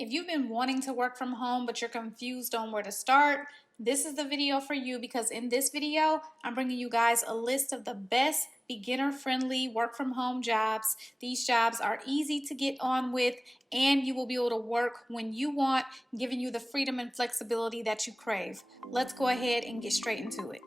If you've been wanting to work from home but you're confused on where to start, this is the video for you because in this video, I'm bringing you guys a list of the best beginner-friendly work from home jobs. These jobs are easy to get on with and you will be able to work when you want, giving you the freedom and flexibility that you crave. Let's go ahead and get straight into it.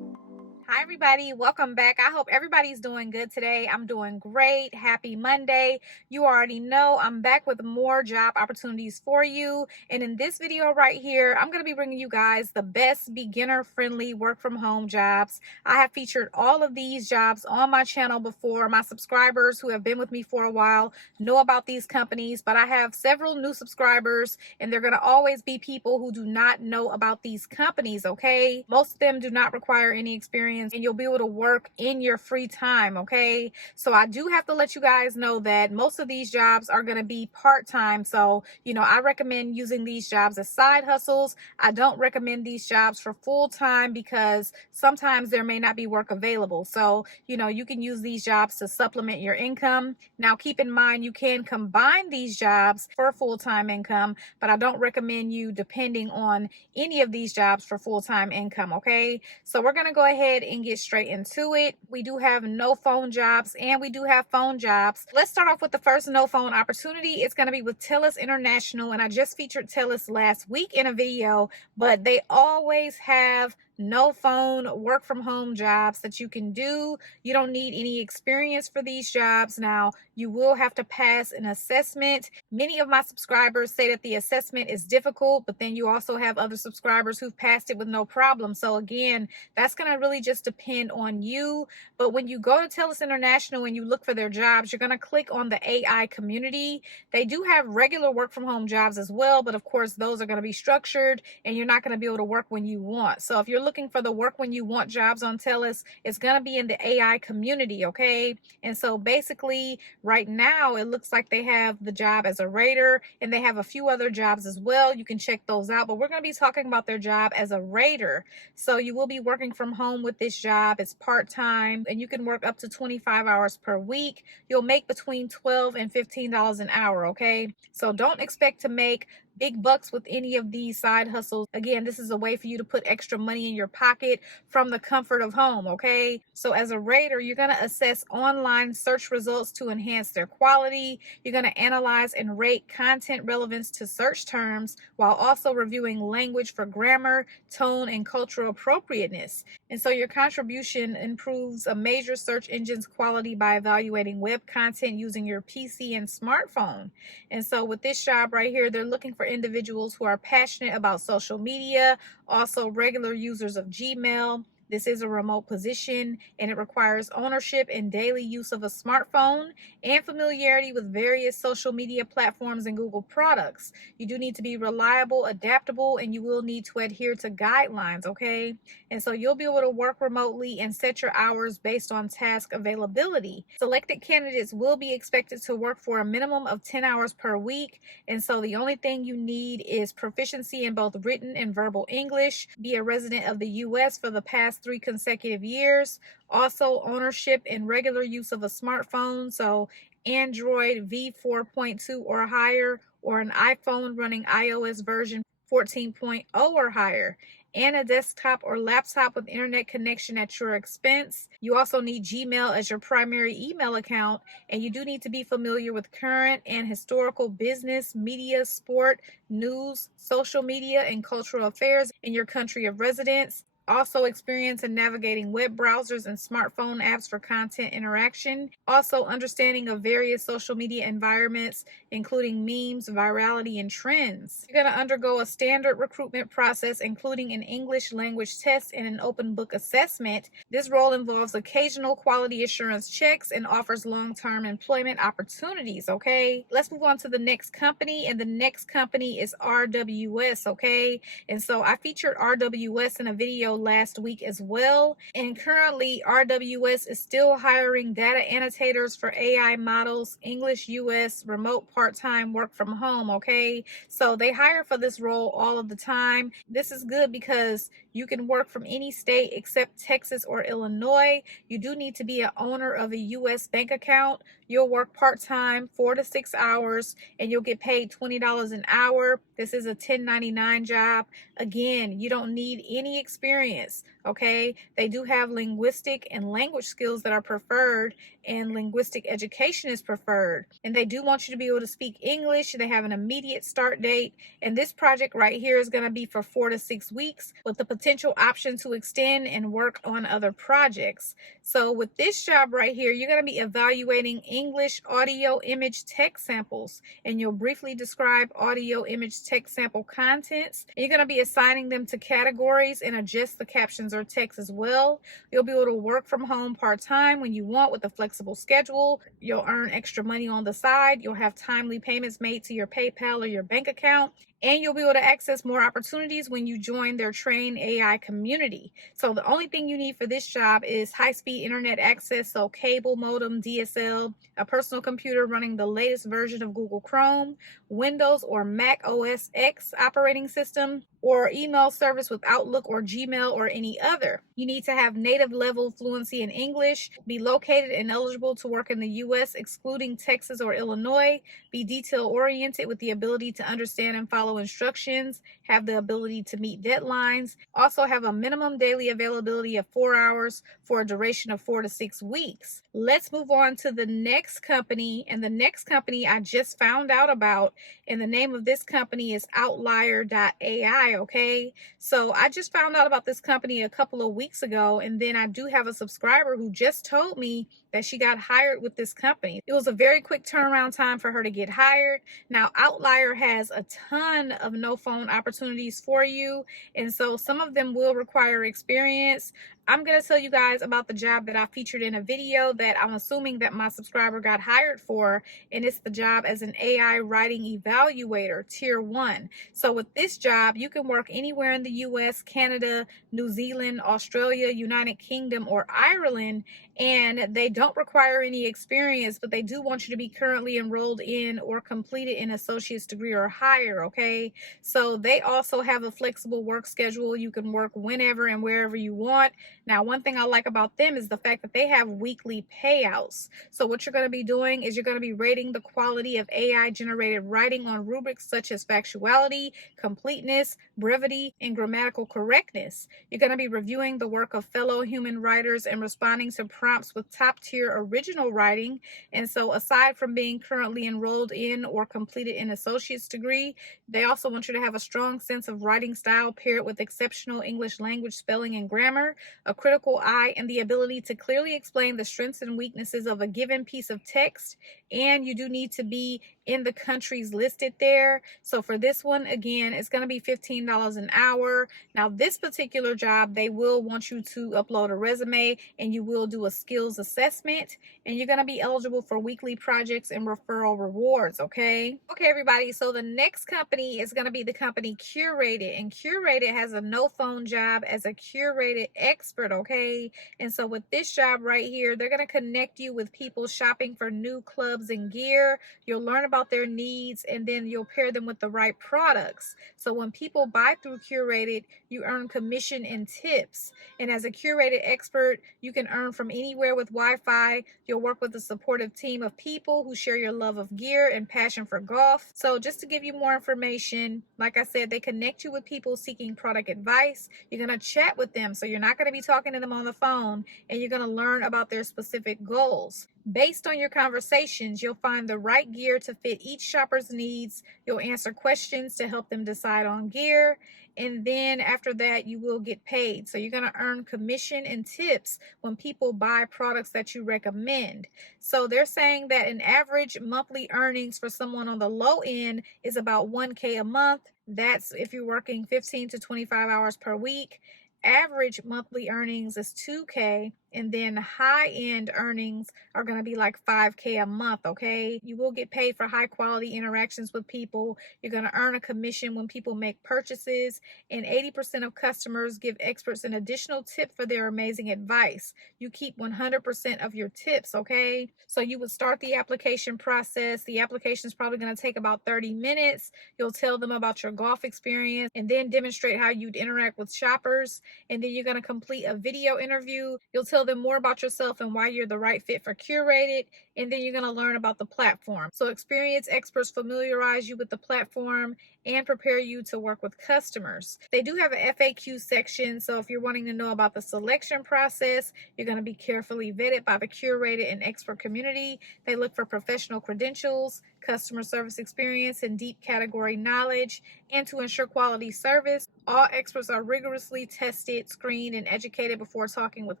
Hi everybody, welcome back. I hope everybody's doing good today. I'm doing great. Happy Monday. You already know I'm back with more job opportunities for you. And in this video right here, I'm going to be bringing you guys the best beginner-friendly work from home jobs. I have featured all of these jobs on my channel before. My subscribers who have been with me for a while know about these companies, but I have several new subscribers and they're going to always be people who do not know about these companies, okay? Most of them do not require any experience and you'll be able to work in your free time, okay? So I do have to let you guys know that most of these jobs are going to be part-time. So, I recommend using these jobs as side hustles. I don't recommend these jobs for full-time because sometimes there may not be work available. So, you can use these jobs to supplement your income. Now, keep in mind, you can combine these jobs for full-time income, but I don't recommend you depending on any of these jobs for full-time income, okay? So we're going to go ahead and get straight into it. We do have no phone jobs and we do have phone jobs. Let's start off with the first no phone opportunity. It's going to be with TELUS International, and I just featured TELUS last week in a video, but they always have no phone work from home jobs that you can do. You don't need any experience for these jobs. Now, you will have to pass an assessment. Many of my subscribers say that the assessment is difficult, but then you also have other subscribers who've passed it with no problem. So again, that's going to really just depend on you. But when you go to TELUS International and you look for their jobs, you're going to click on the AI community. They do have regular work from home jobs as well, but of course those are going to be structured and you're not going to be able to work when you want. So if you're looking for the work when you want jobs on TELUS, it's going to be in the AI community, okay? And so basically right now it looks like they have the job as a rater and they have a few other jobs as well. You can check those out, but we're going to be talking about their job as a rater. So you will be working from home with this job. It's part-time and you can work up to 25 hours per week. You'll make between $12 and $15 an hour, okay? So don't expect to make big bucks with any of these side hustles. Again, this is a way for you to put extra money in your pocket from the comfort of home, okay? So as a rater, you're going to assess online search results to enhance their quality. You're going to analyze and rate content relevance to search terms while also reviewing language for grammar, tone, and cultural appropriateness. And so your contribution improves a major search engine's quality by evaluating web content using your PC and smartphone. And so with this job right here, they're looking for individuals who are passionate about social media, also regular users of Gmail. This is a remote position and it requires ownership and daily use of a smartphone and familiarity with various social media platforms and Google products. You do need to be reliable, adaptable, and you will need to adhere to guidelines, okay? And so you'll be able to work remotely and set your hours based on task availability. Selected candidates will be expected to work for a minimum of 10 hours per week. And so the only thing you need is proficiency in both written and verbal English, be a resident of the U.S. for the past 3 consecutive years, also ownership and regular use of a smartphone, so Android v4.2 or higher, or an iPhone running iOS version 14.0 or higher, and a desktop or laptop with internet connection at your expense. You also need Gmail as your primary email account, and you do need to be familiar with current and historical business, media, sport, news, social media, and cultural affairs in your country of residence. Also experience in navigating web browsers and smartphone apps for content interaction. Also understanding of various social media environments, including memes, virality, and trends. You're going to undergo a standard recruitment process, including an English language test and an open book assessment. This role involves occasional quality assurance checks and offers long-term employment opportunities, okay? Let's move on to the next company, and the next company is RWS, okay? And so I featured RWS in a video last week as well. And currently, RWS is still hiring data annotators for AI models, English US, remote part-time work from home, okay? So they hire for this role all of the time. This is good because you can work from any state except Texas or Illinois. You do need to be an owner of a US bank account. You'll work part-time, 4 to 6 hours, and you'll get paid $20 an hour. This is a 1099 job. Again, you don't need any experience, okay? They do have linguistic and language skills that are preferred, and linguistic education is preferred. And they do want you to be able to speak English. They have an immediate start date. And this project right here is going to be for 4 to 6 weeks with the potential option to extend and work on other projects. So with this job right here, you're going to be evaluating English audio image text samples, and you'll briefly describe audio image text sample contents. And you're going to be assigning them to categories and adjust the captions or text as well. You'll be able to work from home part-time when you want with a flexible schedule. You'll earn extra money on the side. You'll have timely payments made to your PayPal or your bank account. And you'll be able to access more opportunities when you join their Train AI community. So the only thing you need for this job is high-speed internet access, so cable, modem, DSL, a personal computer running the latest version of Google Chrome, Windows or Mac OS X operating system, or email service with Outlook or Gmail or any other. You need to have native level fluency in English, be located and eligible to work in the U.S. excluding Texas or Illinois, be detail oriented with the ability to understand and follow instructions, have the ability to meet deadlines, also have a minimum daily availability of 4 hours for a duration of 4 to 6 weeks. Let's move on to the next company, and the next company I just found out about, and the name of this company is Outlier.ai, okay? So I just found out about this company a couple of weeks ago, and then I do have a subscriber who just told me that she got hired with this company. It was a very quick turnaround time for her to get hired. Now, Outlier has a ton of no phone opportunities for you, and so some of them will require experience. I'm going to tell you guys about the job that I featured in a video that I'm assuming that my subscriber got hired for, and it's the job as an AI writing evaluator, tier 1. So with this job, you can work anywhere in the US, Canada, New Zealand, Australia, United Kingdom, or Ireland, and they don't require any experience, but they do want you to be currently enrolled in or completed an associate's degree or higher, okay? So they also have a flexible work schedule. You can work whenever and wherever you want. Now, one thing I like about them is the fact that they have weekly payouts. So what you're going to be doing is you're going to be rating the quality of AI generated writing on rubrics such as factuality, completeness, brevity, and grammatical correctness. You're going to be reviewing the work of fellow human writers and responding to prompts with top tier original writing. And so aside from being currently enrolled in or completed an associate's degree, they also want you to have a strong sense of writing style paired with exceptional English language spelling and grammar, a critical eye, and the ability to clearly explain the strengths and weaknesses of a given piece of text. And you do need to be in the countries listed there. So for this one, again, it's going to be $15 an hour. Now, this particular job, they will want you to upload a resume, and you will do a skills assessment, and you're going to be eligible for weekly projects and referral rewards, okay? Okay, everybody, so the next company is going to be the company Curated, and Curated has a no phone job as a curated expert, okay? And so with this job right here, they're going to connect you with people shopping for new clubs and gear. You'll learn about their needs, and then you'll pair them with the right products. So when people buy through Curated, you earn commission and tips. And as a Curated expert, you can earn from anywhere with Wi-Fi. You'll work with a supportive team of people who share your love of gear and passion for golf. So just to give you more information, like I said, they connect you with people seeking product advice. You're going to chat with them, so you're not going to be talking to them on the phone, and you're going to learn about their specific goals. Based on your conversations, you'll find the right gear to fit each shopper's needs. You'll answer questions to help them decide on gear. And then after that, you will get paid. So you're going to earn commission and tips when people buy products that you recommend. So they're saying that an average monthly earnings for someone on the low end is about $1K a month. That's if you're working 15 to 25 hours per week. Average monthly earnings is $2K. And then high-end earnings are going to be like 5K a month, okay? You will get paid for high quality interactions with people. You're going to earn a commission when people make purchases, and 80% of customers give experts an additional tip for their amazing advice. You keep 100% of your tips, okay? So you would start the application process. The application is probably going to take about 30 minutes. You'll tell them about your golf experience and then demonstrate how you'd interact with shoppers. And then you're going to complete a video interview. You'll tell them more about yourself and why you're the right fit for Curated. And then you're going to learn about the platform. So experienced experts familiarize you with the platform and prepare you to work with customers. They do have an FAQ section, so if you're wanting to know about the selection process, you're going to be carefully vetted by the curated and expert community. They look for professional credentials, customer service experience, and deep category knowledge. And to ensure quality service, all experts are rigorously tested, screened, and educated before talking with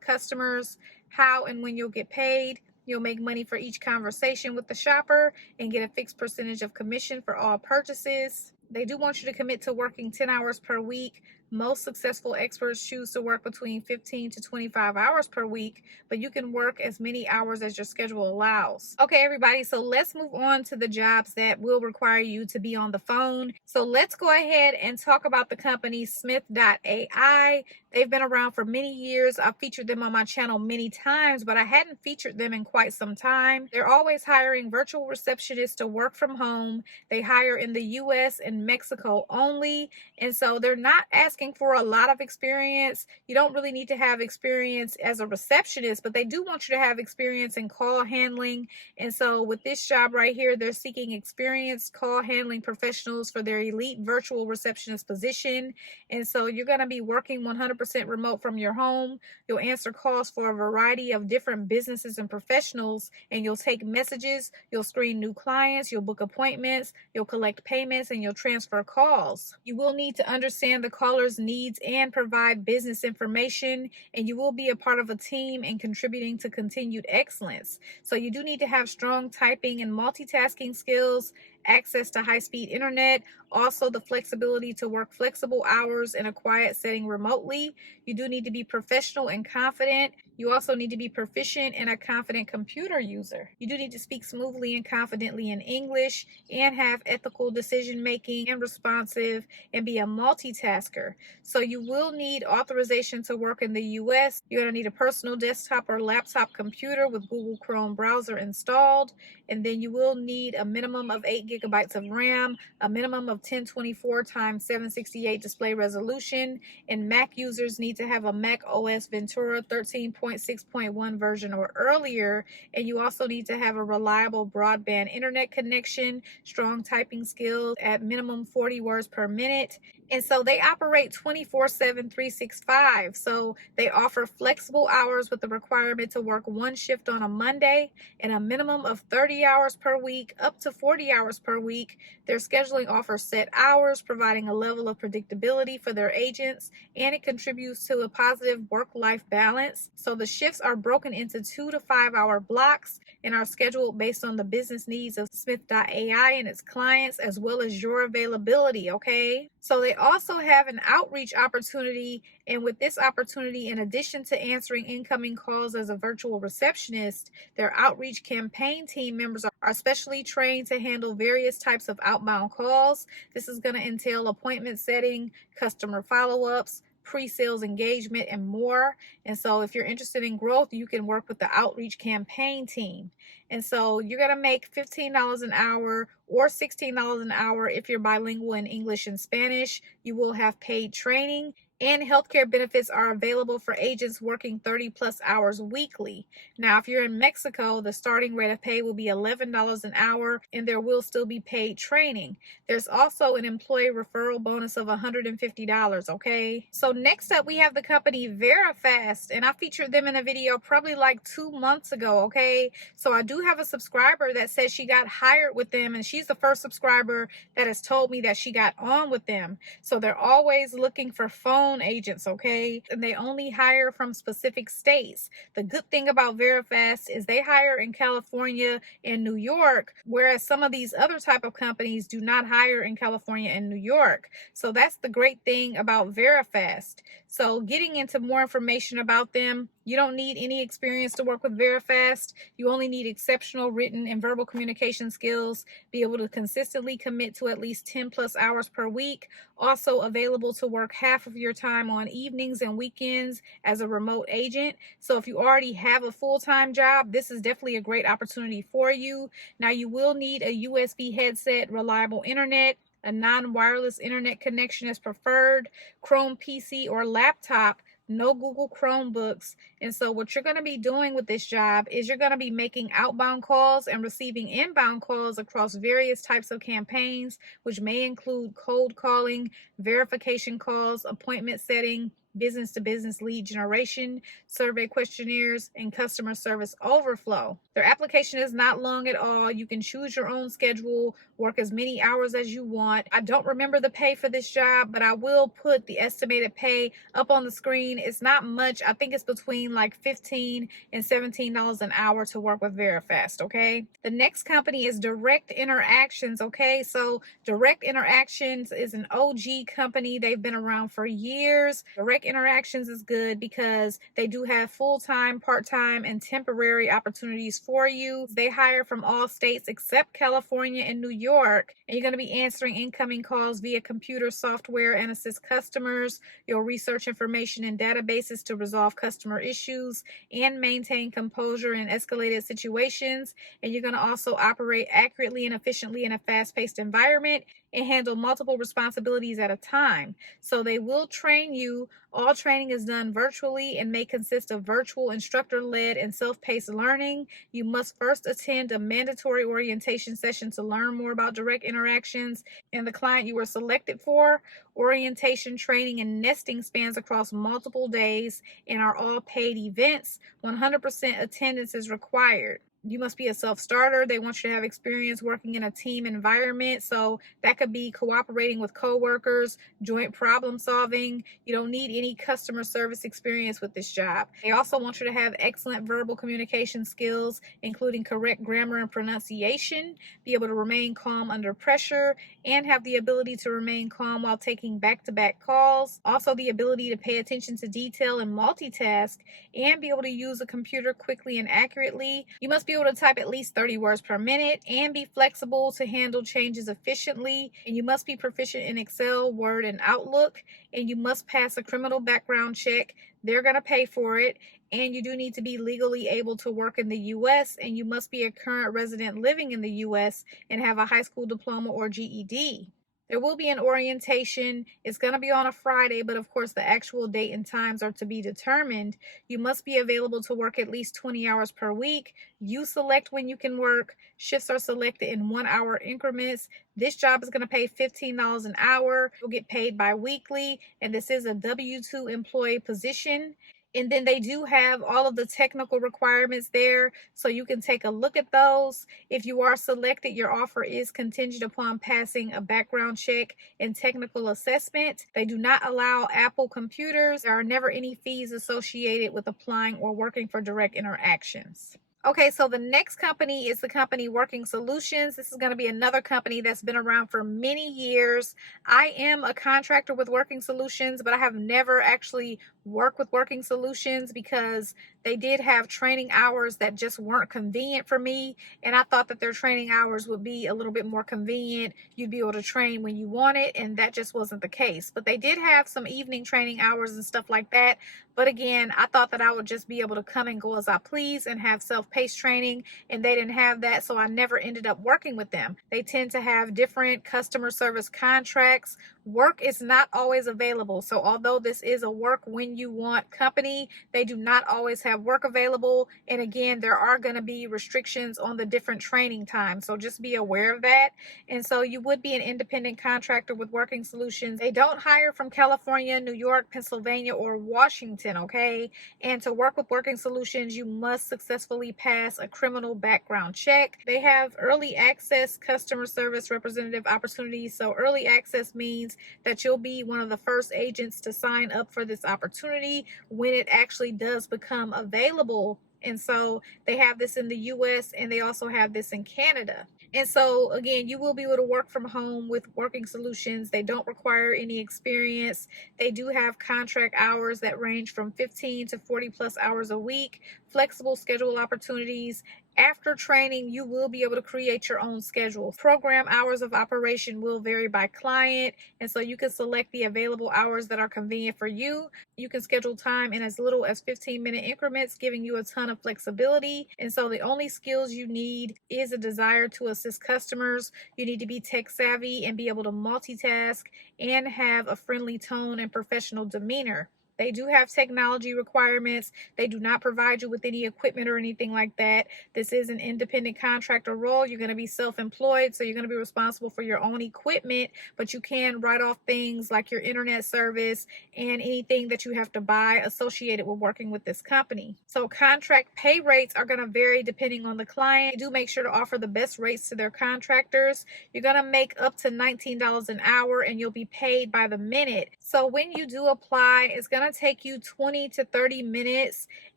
customers. How and when you'll get paid. You'll make money for each conversation with the shopper and get a fixed percentage of commission for all purchases. They do want you to commit to working 10 hours per week. Most successful experts choose to work between 15 to 25 hours per week, but you can work as many hours as your schedule allows. Okay, everybody, so let's move on to the jobs that will require you to be on the phone. So let's go ahead and talk about the company Smith.ai. They've been around for many years. I've featured them on my channel many times, but I hadn't featured them in quite some time. They're always hiring virtual receptionists to work from home. They hire in the US and Mexico only, and so they're not asking for a lot of experience. You don't really need to have experience as a receptionist, but they do want you to have experience in call handling. And so with this job right here, they're seeking experienced call handling professionals for their elite virtual receptionist position. And so you're going to be working 100% remote from your home. You'll answer calls for a variety of different businesses and professionals, and you'll take messages, you'll screen new clients, you'll book appointments, you'll collect payments, and you'll transfer calls. You will need to understand the caller's needs and provide business information, and you will be a part of a team and contributing to continued excellence. So you do need to have strong typing and multitasking skills, access to high-speed internet, also the flexibility to work flexible hours in a quiet setting remotely. You do need to be professional and confident. You also need to be proficient and a confident computer user. You do need to speak smoothly and confidently in English and have ethical decision making and responsive and be a multitasker. So you will need authorization to work in the US. You're going to need a personal desktop or laptop computer with Google Chrome browser installed. And then you will need a minimum of 8 gigabytes of RAM, a minimum of 1024 x 768 display resolution, and Mac users need to have a Mac OS Ventura 13.6.1 version or earlier, and you also need to have a reliable broadband internet connection, strong typing skills at minimum 40 words per minute. And so they operate 24/7, 365. So they offer flexible hours with the requirement to work one shift on a Monday and a minimum of 30 hours per week, up to 40 hours per week. Their scheduling offers set hours, providing a level of predictability for their agents, and it contributes to a positive work-life balance. So the shifts are broken into 2 to 5 hour blocks and are scheduled based on the business needs of Smith.ai and its clients, as well as your availability, okay? So they also have an outreach opportunity, and with this opportunity, in addition to answering incoming calls as a virtual receptionist, their outreach campaign team members are specially trained to handle various types of outbound calls. This is going to entail appointment setting, customer follow-ups, pre-sales engagement, and more. And so if you're interested in growth, you can work with the outreach campaign team. And so you're going to make $15 an hour or $16 an hour if you're bilingual in English and Spanish. You will have paid training, and healthcare benefits are available for agents working 30 plus hours weekly. Now, if you're in Mexico, the starting rate of pay will be $11 an hour, and there will still be paid training. There's also an employee referral bonus of $150, okay? So next up, we have the company Verifast, and I featured them in a video probably like 2 months ago, okay? So I do have a subscriber that says she got hired with them, and she's the first subscriber that has told me that she got on with them. So they're always looking for phone agents, okay? And they only hire from specific states. The good thing about Verifast is they hire in California and New York, whereas some of these other type of companies do not hire in California and New York. So that's the great thing about Verifast. So getting into more information about them, You don't need any experience to work with Verifast. You only need exceptional written and verbal communication skills, be able to consistently commit to at least 10 plus hours per week. Also available to work half of your time on evenings and weekends as a remote agent. So if you already have a full-time job, this is definitely a great opportunity for you. Now you will need a USB headset, reliable internet, a non-wireless internet connection is preferred, Chrome PC or laptop, no Google Chromebooks. And so what you're going to be doing with this job is you're going to be making outbound calls and receiving inbound calls across various types of campaigns, which may include cold calling, verification calls, appointment setting, business to business lead generation, survey questionnaires, and customer service overflow. Their application is not long at all. You can choose your own schedule, work as many hours as you want. I don't remember the pay for this job, but I will put the estimated pay up on the screen. It's not much. I think it's between like $15 and $17 an hour to work with Verifast, okay? The next company is Direct Interactions, okay? So Direct Interactions is an OG company. They've been around for years. Direct Interactions is good because they do have full-time, part-time, and temporary opportunities for you. They hire from all states except California and New York, and you're going to be answering incoming calls via computer software and assist customers. You'll research information in databases to resolve customer issues and maintain composure in escalated situations. And you're going to also operate accurately and efficiently in a fast-paced environment and handle multiple responsibilities at a time. So they will train you. All training is done virtually and may consist of virtual instructor-led and self-paced learning. You must first attend a mandatory orientation session to learn more about Direct Interactions and the client you were selected for. Orientation, training, and nesting spans across multiple days and are all paid events. 100% attendance is required. You must be a self-starter. They want you to have experience working in a team environment. So that could be cooperating with coworkers, joint problem solving. You don't need any customer service experience with this job. They also want you to have excellent verbal communication skills, including correct grammar and pronunciation, be able to remain calm under pressure, and have the ability to remain calm while taking back-to-back calls. Also the ability to pay attention to detail and multitask, and be able to use a computer quickly and accurately. You must be able to type at least 30 words per minute and be flexible to handle changes efficiently. And you must be proficient in Excel, Word, and Outlook. And you must pass a criminal background check. They're going to pay for it. And you do need to be legally able to work in the U.S. And you must be a current resident living in the U.S. and have a high school diploma or GED. There will be an orientation. It's going to be on a Friday, but of course the actual date and times are to be determined. You must be available to work at least 20 hours per week. You select when you can work. Shifts are selected in 1 hour increments. This job is going to pay $15 an hour. You'll get paid bi-weekly, and this is a W-2 employee position. And then they do have all of the technical requirements there, so you can take a look at those. If you are selected, your offer is contingent upon passing a background check and technical assessment. They do not allow Apple computers. There are never any fees associated with applying or working for Direct Interactions. Okay, so the next company is the company Working Solutions. This is going to be another company that's been around for many years. I am a contractor with Working Solutions, but I have never actually worked with Working Solutions because they did have training hours that just weren't convenient for me. And I thought that their training hours would be a little bit more convenient. You'd be able to train when you want it, and that just wasn't the case. But they did have some evening training hours and stuff like that. But again, I thought that I would just be able to come and go as I please and have self-paced training, and they didn't have that, so I never ended up working with them. They tend to have different customer service contracts. Work is not always available. So although this is a work when you want company, they do not always have work available. And again, there are going to be restrictions on the different training times. So just be aware of that. And so you would be an independent contractor with Working Solutions. They don't hire from California, New York, Pennsylvania, or Washington, okay? And to work with Working Solutions, you must successfully pass a criminal background check. They have early access customer service representative opportunities. So early access means that you'll be one of the first agents to sign up for this opportunity when it actually does become available. And so they have this in the US and they also have this in Canada. And so, again, you will be able to work from home with Working Solutions. They don't require any experience. They do have contract hours that range from 15 to 40 plus hours a week, flexible schedule opportunities. After training, you will be able to create your own schedule. Program hours of operation will vary by client, and so you can select the available hours that are convenient for you. You can schedule time in as little as 15-minute increments, giving you a ton of flexibility. And so the only skills you need is a desire to assist customers. You need to be tech savvy and be able to multitask and have a friendly tone and professional demeanor. They do have technology requirements. They do not provide you with any equipment or anything like that. This is an independent contractor role. You're going to be self-employed, so you're going to be responsible for your own equipment, but you can write off things like your internet service and anything that you have to buy associated with working with this company. So contract pay rates are going to vary depending on the client. They do make sure to offer the best rates to their contractors. You're going to make up to $19 an hour and you'll be paid by the minute. So when you do apply, it's going to take you 20 to 30 minutes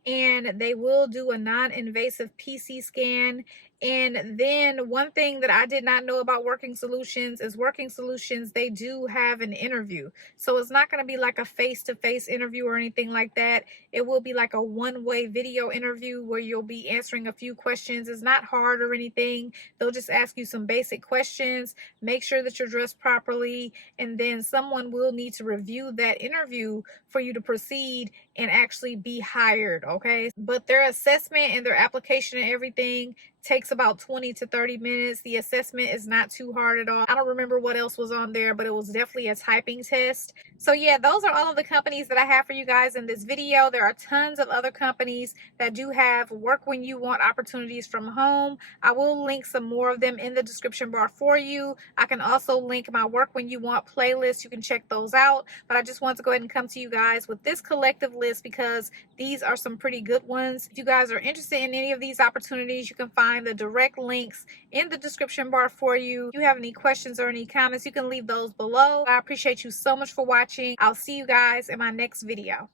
and they will do a non-invasive PC scan. And then one thing that I did not know about Working Solutions is Working Solutions, they do have an interview. So it's not going to be like a face-to-face interview or anything like that. It will be like a one-way video interview where you'll be answering a few questions. It's not hard or anything. They'll just ask you some basic questions, make sure that you're dressed properly, and then someone will need to review that interview for you to proceed and actually be hired, okay? But their assessment and their application and everything takes about 20 to 30 minutes. The assessment is not too hard at all. I don't remember what else was on there, but it was definitely a typing test. So yeah, those are all of the companies that I have for you guys in this video. There are tons of other companies that do have work when you want opportunities from home. I will link some more of them in the description bar for you. I can also link my work when you want playlist. You can check those out. But I just want to go ahead and come to you guys with this collective list because these are some pretty good ones. If you guys are interested in any of these opportunities, you can find the direct links in the description bar for you. If you have any questions or any comments, you can leave those below. I appreciate you so much for watching. I'll see you guys in my next video.